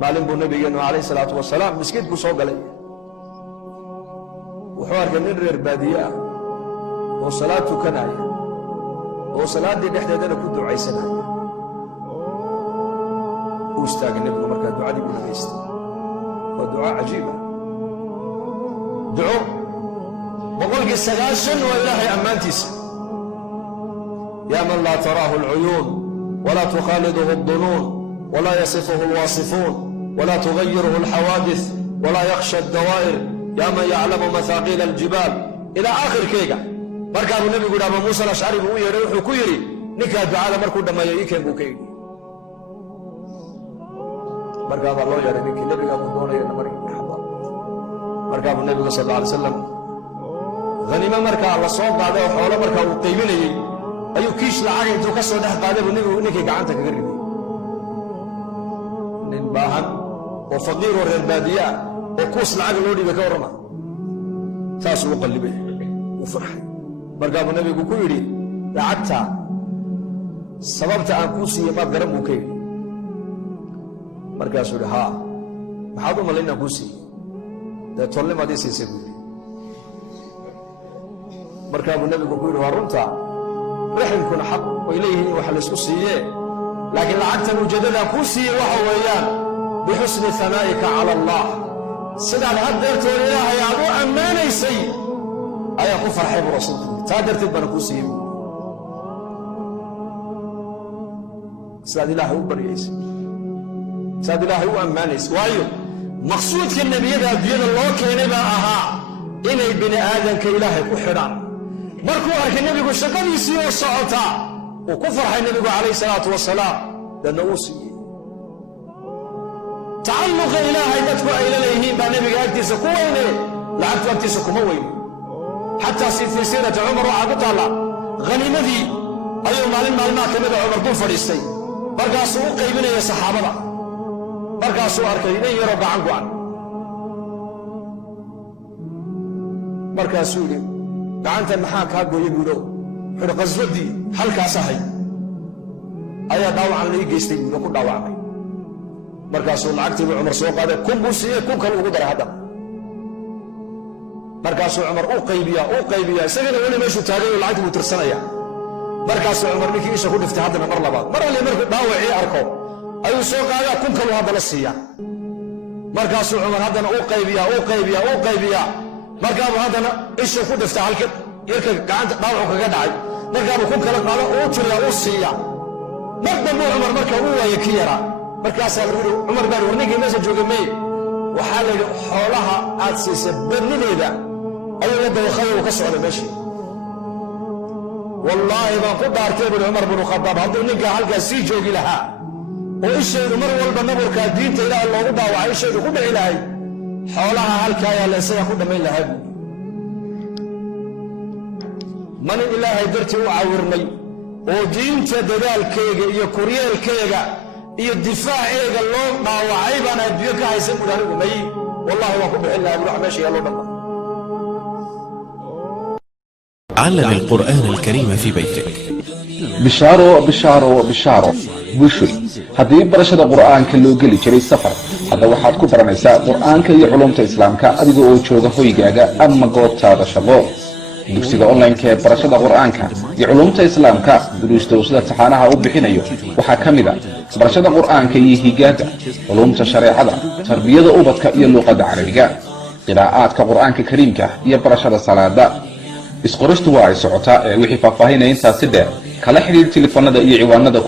maalin buu nabigeenu calayhi salaatu wasalaam miskiidku soo galay wuxuu arkay nin reer baadiye ah oo salaad tukanaya oo salaaddii dhexdeedana ku ducaysanaya uu istaagay nabigu markaa ducadii buu dhageystay waa duco cajiiba duco boqolkii 90 waa ilaahay ammaantiisa yaa man laa taraahu alcuyuun walaa tukhaaliduhu aldunuun walaa yasifuhu alwaasifuun ولا تغيره الحوادث ولا يخشى الدوائر يا من يعلم مثاقيل الجبال إلى آخر كيغا مركا أبو النبي قد أبو موسى الأشعري بو يري وحو يري نكا دعاء مركو دما يكين بو كيغي مركا أبو الله يري نكي النبي أبو دونا يري مركي مرحبا مركا أبو النبي صلى الله عليه وسلم غنيمة مركا الله صوب بعده وحوله مركا وقيمين أيو كيش لعاقي انتو كسو ده قاده أبو النبي ونكي قعنتك قرقي باهن وفقير والربادية وكوس العقل لودي بكورنا ساس وقلبه وفرح برقاب النبي كويري لعدتها سببت أن كوسي ما قرم وكيري برقاب سوري ها محاضر ملينا كوسي ده تولي ما دي سيسيبه برقاب النبي كويري وارنتا رحم كن حق وإليه وحلس كوسيه لكن لعدت مجددا كوسي وحويان بحسن ثنائك على الله سدع الهدرت والإله يعلو أماني سي أي كفر حيب رسولك تقدر تبنى كوسي سدع الله هو بريس سدع الله هو أماني سي وأيو مقصود كالنبي ذا بيد الله كينبا أها إلي بني آدم كإلهي كحرام مركو أرك النبي قل شقدي سيو الصعوتا وكفر حي النبي عليه الصلاة والسلام لنوصي تعلق إلهي ندفع إلى اليهين بأن نبي أكتس كوين لعبت أكتس كموين حتى في سيرة عمر وعبد الله غنيمة ذي أيوم معلم كمدى عمر دون فريستي برقى سوء قيبين يا صحابة برقى سوء أركيني يربع عنقوان برقى سوء دعنت المحاك هاقو يقولوا حين قصدي حلقة صحي أيها داوعا لي قيستي يقول داوعا markaasuu lacagtii Umar soo qaaday kun buu siiyay kun kale ugu daray hadda markaasuu Umar uu qaybiya isagana wali meeshu taagay lacagtii uu tirsanaya markaasuu Umar ninkii isha ku dhiftay hadda mar labaad mar wali markuu dhaawacii arko ayuu soo qaaday kun kale hadda la siiya markaasuu Umar haddana uu qaybiya markaasuu haddana isha ku dhiftay halka yarka gacanta dhaawac kaga dhacay markaasuu kun kale qaado uu tiriya uu siiya marba Umar markaa uu waayay kiyara markaasaa wuxuu Umar baan warnigii meesha joogay waxaa la xoolaha aad siisay badnideeda ayuu la dawaqay oo ka socday meesha wallahi baan ku dhaartay Umar bin Khattab hadduu ninka halkaas sii joogi lahaa oo isheedu mar walba nabarka diinta Ilaahay loogu dhaawacay isheedu ku dhici lahay xoolaha halkaa ayaa la isaga ku dhamayn lahaa man Ilaahay dartii u caawirnay oo diinta dadaalkeega iyo koryeelkeega iyo difaaceega loo dhaawacay baan adduunyo ka haysan mudanigu may wallahi waan ku bixin lahaa wax meesha yaalo dhan علم القرآن الكريم في بيتك بشارو بشوي haddii barashada qur'aanka loo geli jiray safar hadda waxaad ku baranaysaa qur'aanka iyo culumta islaamka adiga oo jooga hoygaaga ama goobtaada shaqo dugsiga online-ka ee barashada qur'aanka iyo culumta islaamka duruusta uu sida taxanaha u bixinayo waxaa ka mid ah barashada qur'aanka iyo higaada culumta shareecada tarbiyada ubadka iyo luqadda carabiga qiraa'aadka qur'aanka kariimka iyo barashada salaada isqoristu waa ay socotaa wixii faahfaahinaya intaasi dheer kala xiriir telefoonada iyo ciwaanada